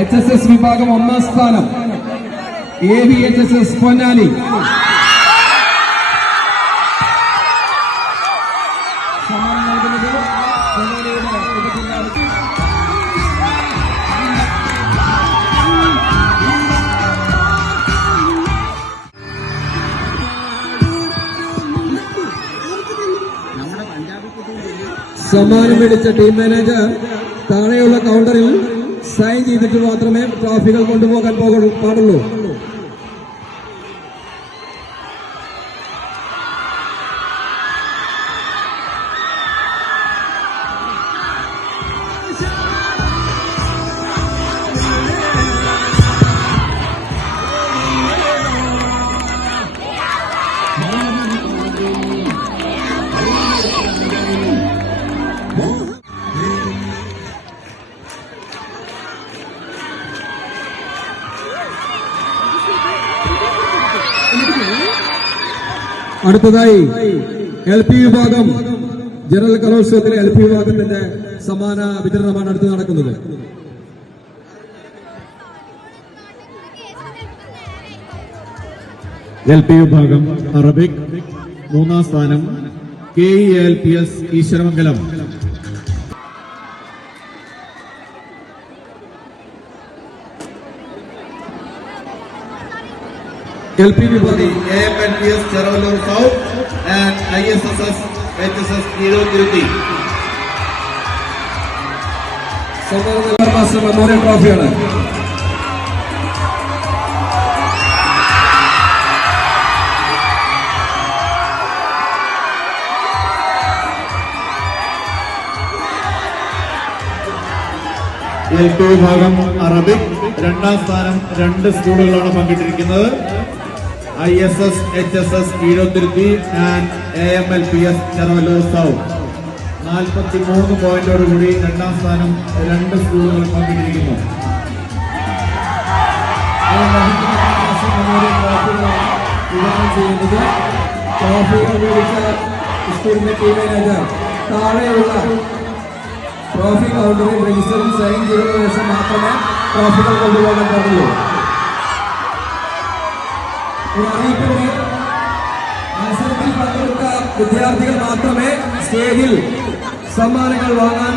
HSS വിഭാഗം 1ാം സ്ഥാനം AVHSS Ponnani. സമ്മാനം മേടിച്ച ടീം മാനേജർ താഴെയുള്ള കൗണ്ടറിൽ സൈൻ ചെയ്തിട്ട് മാത്രമേ ട്രോഫികൾ കൊണ്ടുപോകാൻ പാടുള്ളൂ. അടുത്തതായി LP വിഭാഗം ജനറൽ കലോത്സവത്തിലെ LP വിഭാഗത്തിന്റെ സമ്മാന വിതരണമാണ് അടുത്ത് നടക്കുന്നത്. LP വിഭാഗം അറബിക് 3ാം സ്ഥാനം KELPS ഈശ്വരമംഗലം. LP വിഭാഗം AMLPS Cheravallur south and ISSS HSS Thiruvananthapuram. Master memorial ട്രോഫിയാണ്. LP വിഭാഗം അറബിക് 2ാം സ്ഥാനം 2 സ്കൂളുകളാണ് പങ്കിട്ടിരിക്കുന്നത്. ISS HSS Thiruvananthapuram and AMLPS Cheravallur south. 43 പോയിന്റോടുകൂടി 2ാം സ്ഥാനം 2 സ്കൂളുകൾ പങ്കിട്ടിരിക്കുന്നു. ട്രോഫികൾ മേടിച്ച സ്കൂളിന്റെ ടീം മാനേജർ താഴെയുള്ള ട്രോഫി കൗണ്ടറിൽ രജിസ്റ്ററിൽ സൈൻ ചെയ്തതിനു ശേഷം മാത്രമേ ട്രോഫികൾ കൊണ്ടുപോകാൻ പാടുള്ളൂ. ഒരു അറിയിപ്പിന് മത്സരത്തിൽ പങ്കെടുത്ത വിദ്യാർത്ഥികൾ മാത്രമേ സ്റ്റേജിൽ സമ്മാനങ്ങൾ വാങ്ങാൻ